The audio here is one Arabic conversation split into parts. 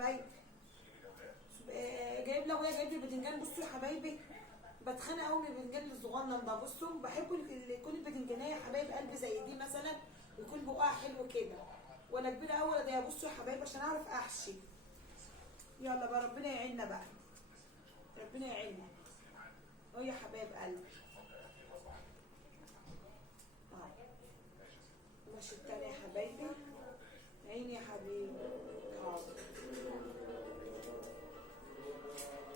حبايبي. جايب لي ابويا جايب لي باذنجان. بصوا يا حبايبي بتخانق قوي من الباذنجان الصغنن ده. بصوا بحب يكون الباذنجانيه يا حبايب قلبي زي دي مثلا، يكون بقها حلو كده، ولا كبيره قوي ولا ضيقه. بصوا يا حبايبي عشان اعرف احشي. يلا بقى ربنا يعيننا بقى، ربنا يعيننا اهو يا حبايب قلبي. ماشي التاني يا حبايبي. عيني يا حبيبي. حاضر.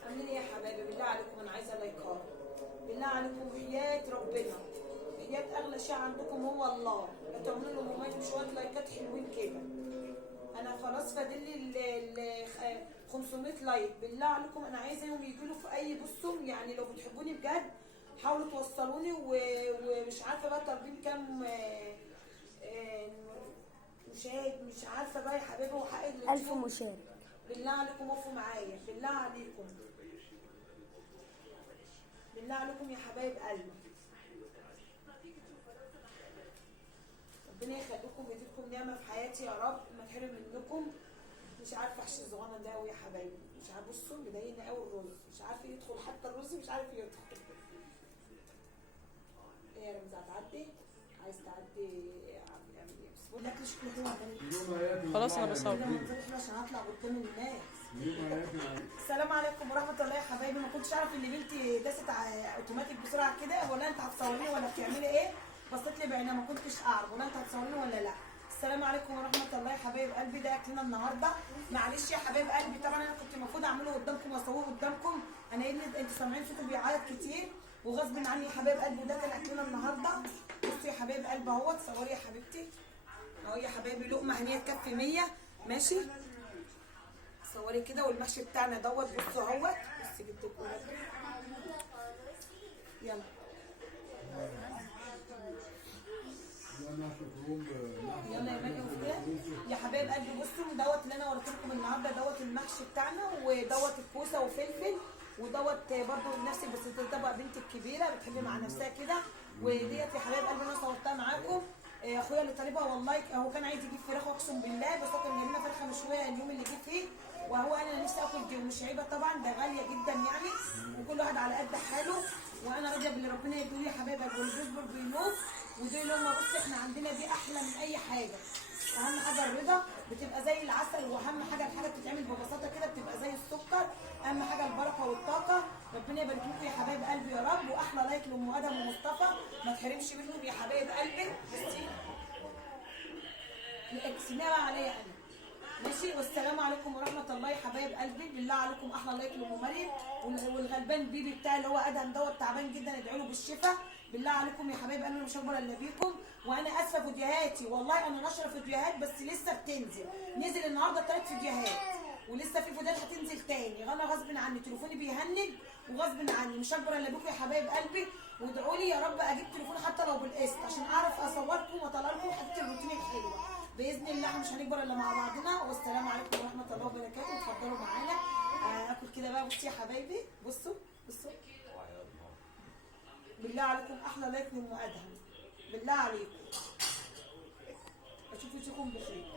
عاملين ايه يا حبايبي؟ بالله عليكم انا عايزه لايكات، بالله عليكم وحياة ربنا، وحياة اغلى شيء عندكم هو الله، لا تعملوا له مميز بشويه لايكات حلوين كده. انا خلاص فاضل لي 500 لايك. بالله عليكم انا عايزاهم يجوا في اي. بصوا يعني لو بتحبوني بجد حاولوا توصلوني، ومش عارفه بقى طالبين كام مشاهد، مش عارفه بقى يا حبايبي. هو حق 1000 مشارك. بالله عليكم وقفوا معايا، بالله عليكم، بالله عليكم يا حبايب قلبي. ربنا يخليكم ويديكم نعمه في حياتي يا رب، ما تحرم منكم. مش عارفه احشي الصغنن ده قوي يا حبايبي، مش عارفه. بصوا مضايقني قوي الرز، مش عارف يدخل حتى الرز، مش عارف يدخل. ايه يا رمزه هتعدي؟ عايز تعدي اعمل ايه؟ بس بقول لك شكله حلو. خلاص انا بصور عشان هطلع قدام الناس. السلام عليكم ورحمه الله يا حبايبي. ما كنتش اعرف ان بنتي داست اوتوماتيك بسرعه كده، ولا انت هتصوريني ولا بتعملي ايه؟ بصيت لي بعينها ما كنتش اعرف، ولا انت هتصوريني ولا لا. السلام عليكم ورحمه الله يا حبايب قلبي. ده اكلنا النهارده. معلش يا حبايب قلبي طبعا انا كنت المفروض اعمله قدامكم واصوره قدامكم. انا ابني انتوا سامعين صوته بيعيط كتير وغصب عني يا حبايب قلبي. ده كان اكلنا النهارده. بصوا يا حبايب قلبي اهوت. صوري يا حبيبتي اهو يا حبايبي. لقمه هنيه تكفي 100. ماشي صوري كده. والمحشي بتاعنا دوت. بصوا اهوت. بس جبت لكم يلا يلا يا مريم كده يا حبايب قلبي. بصوا دوت اللي انا وريت لكم النهارده. دوت المحشي بتاعنا، ودوت الكوسه وفلفل، ودوت برضو نفس بس طبق بنتي الكبيره بتحب مع نفسها كده. وديت يا حبايب قلبي انا صورتها معاكم. اخويا اللي طالبها والله هو كان عايز يجيب فراخ اقسم بالله، بس هو كان جايب لنا فرخه مشويه اليوم اللي جه فيه. وهو انا نفسي اكل دي ومش عيبه طبعا، ده غاليه جدا يعني، وكل واحد على قد حاله. وانا راضيه باللي ربنا يديله يا حبايبي. واللي بيصبر بينوب. ودي لما بص احنا عندنا دي احلى من اي حاجه. اهم حاجه الرضا، بتبقى زي العسل. واهم حاجه الحاجه بتتعمل ببساطه كده بتبقى زي السكر. اهم حاجه البركه والطاقه. ربنا يبارك لكم يا حبايب قلبي يا رب. واحلى لايك لام ادم ومصطفى، ما تحرمش منهم يا حبايب قلبي. بصي اقسميها بقى عليا انا. ماشي. والسلام عليكم ورحمه الله يا حبايب قلبي. بالله عليكم احلى لايك لام مريم. والغلبان بيبي بتاعي اللي هو ادهم دوت تعبان جدا، ادعوا له بالشفاء. بالله عليكم يا حبايب قلبي مش هكبر الا بيكم. وانا اسفه فيديوهاتي والله انا ناشره فيديوهات بس لسه بتنزل. نزل النهارده 3 فيديوهات ولسه في فيديوهات هتنزل تاني. انا غصب عني تليفوني بيهنج وغصب عني. مش هكبر الا بيكم يا حبايب قلبي. وادعوا لي يا رب اجيب تليفون حتى لو بالقسط عشان اعرف اصوركم واطلع لكم حاجات الروتين الحلوه باذن الله. احنا مش هنكبر الا مع بعضنا. والسلام عليكم ورحمه الله وبركاته. اتفضلوا معانا. اكل كده بقى. بصوا يا حبايبي. بصوا بصوا بالله عليكم احلى لايك لام ادهم. بالله عليكم اشوف وشكم بخير.